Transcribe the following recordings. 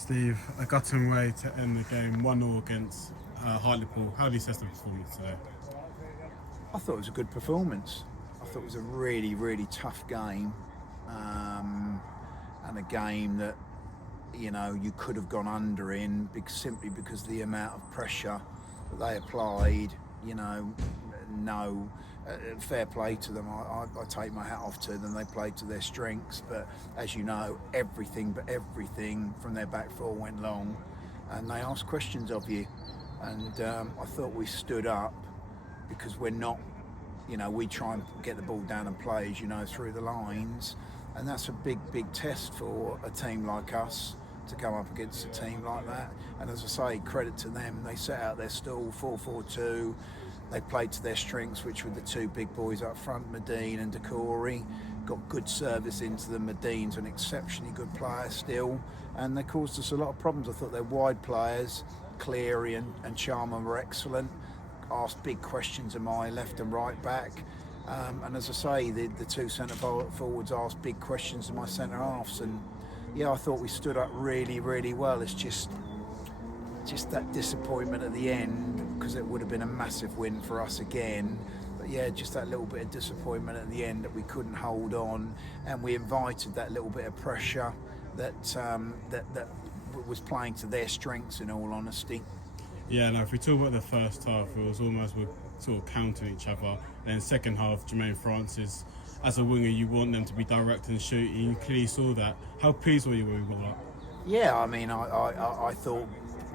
Steve, a gutting way to end the game, 1-0 against Hartlepool. How do you assess the performance today? I thought it was a good performance. I thought it was a really, really tough game, and a game that you could have gone under in simply because of the amount of pressure that they applied. No, fair play to them. I take my hat off to them. They played to their strengths, but as you know, everything from their back four went long, and they asked questions of you. And I thought we stood up because we're not. We try and get the ball down and play, through the lines, and that's a big test for a team like us to come up against a team like that. And as I say, credit to them. They set out their stall 4-4-2. They played to their strengths, which were the two big boys up front, Medine and Decory. Got good service into them. Medine's an exceptionally good player still, and they caused us a lot of problems. I thought their wide players, Cleary and Charman, were excellent. Asked big questions of my left and right back, and as I say, the two centre forwards asked big questions of my centre halves, and I thought we stood up really, really well. It's just that disappointment at the end, because it would have been a massive win for us again. But just that little bit of disappointment at the end that we couldn't hold on, and we invited that little bit of pressure that was playing to their strengths, in all honesty. Yeah, no, if we talk about the first half, it was almost we're sort of counting each other. And then second half, Jermaine Francis, as a winger, you want them to be direct and shooting. You clearly saw that. How pleased were you when we got up? Yeah, I mean, I thought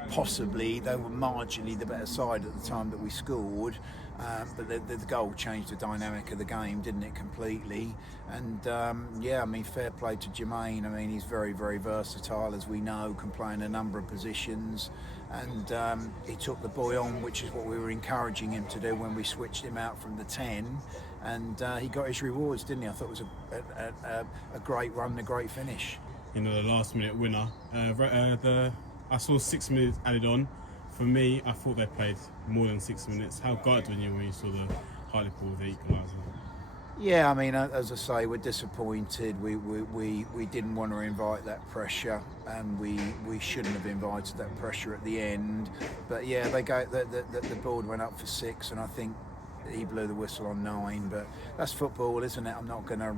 possibly they were marginally the better side at the time that we scored, but the goal changed the dynamic of the game, didn't it, completely? And I mean, fair play to Jermaine. I mean, he's very, very versatile, as we know, can play in a number of positions, and he took the boy on, which is what we were encouraging him to do when we switched him out from the 10, and he got his rewards, didn't he? I thought it was a great run, a great finish. The last minute winner. I saw 6 minutes added on. For me, I thought they played more than 6 minutes. How gutted were you when you saw the Hartlepool, the equaliser? Yeah, I mean, as I say, we're disappointed. We didn't want to invite that pressure, and we shouldn't have invited that pressure at the end. But the board went up for 6, and I think he blew the whistle on 9. But that's football, isn't it? I'm not going to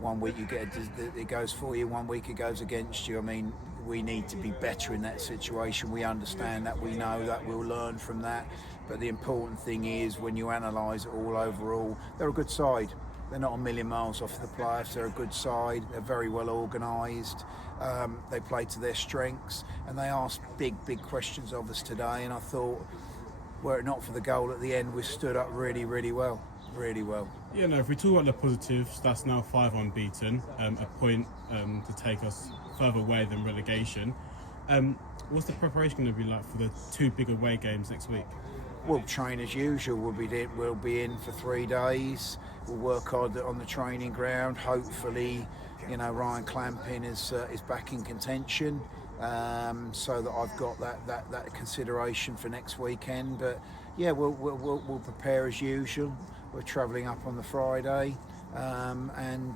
one week it goes for you, one week it goes against you. I mean, we need to be better in that situation. We understand that, we know that, we'll learn from that. But the important thing is, when you analyse it all overall, they're a good side. They're not a million miles off the playoffs. They're a good side. They're very well organised. They play to their strengths, and they asked big questions of us today. And I thought, were it not for the goal at the end, we stood up really, really well. Really well. Yeah, no, if we talk about the positives, that's now 5 unbeaten, a point to take us further away than relegation. What's the preparation going to be like for the 2 big away games next week? We'll train as usual. We'll be in for 3 days. We'll work hard on the training ground. Hopefully, Ryan Clampin is back in contention, so that I've got that consideration for next weekend. But we'll prepare as usual. We're travelling up on the Friday, and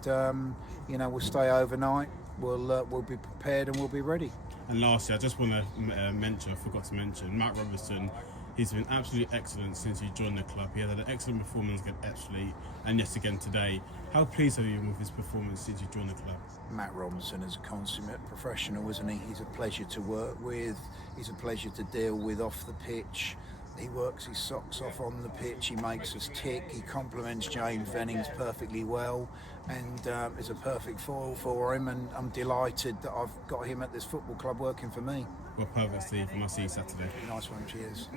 we'll stay overnight. We'll be prepared and we'll be ready. And lastly, I just want to I forgot to mention, Matt Robertson. He's been absolutely excellent since he joined the club. He had an excellent performance against Epsley, and yes, again today. How pleased are you with his performance since he joined the club? Matt Robinson is a consummate professional, isn't he? He's a pleasure to work with. He's a pleasure to deal with off the pitch. He works his socks off on the pitch. He makes us tick. He complements James Vennings perfectly well, and is a perfect foil for him. And I'm delighted that I've got him at this football club working for me. Well, perfect, Steve. And I'll see you Saturday. Nice one. Cheers.